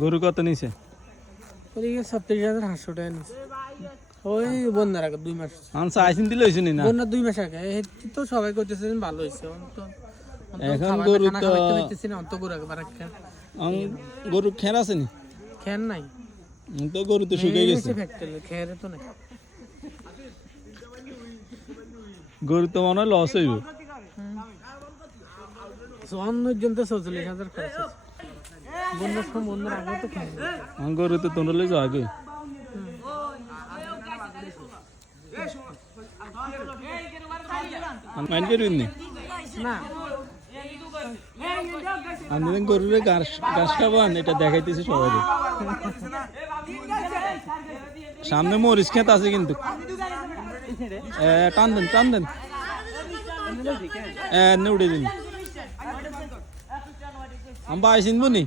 গরু কত নিছে? ওদিকে 37,800 টাকা নিচ্ছে ওই বন্যার আগে 2 মাস আনসা আইসিন দিলে হইছে নি না বন্যার 2 মাস আগে এই তো সবাই কইতেছে যে ভালো হইছে এখন গরু তো খাইতেছি না অন্ত গরু একবার গরু খের আছে নি খেন নাই তো গরু তো শুকিয়ে গেছে খেরে তো নাই গরু তো মনে হয় লস হইব অন্যর জন্য তো 44,000 খরচ আছে বন্যার সময় বন্যার আগে তো খেয়ে গরু তো তোমরা যাও আগে মাইন করবেন নি না আমি গরুরে ঘাস খাবান এটা দেখাইতেছি সবাই সামনে মরিচ ক্ষেত আছে কিন্তু টান দেন উঠে দিন আমি আইসিনবো নি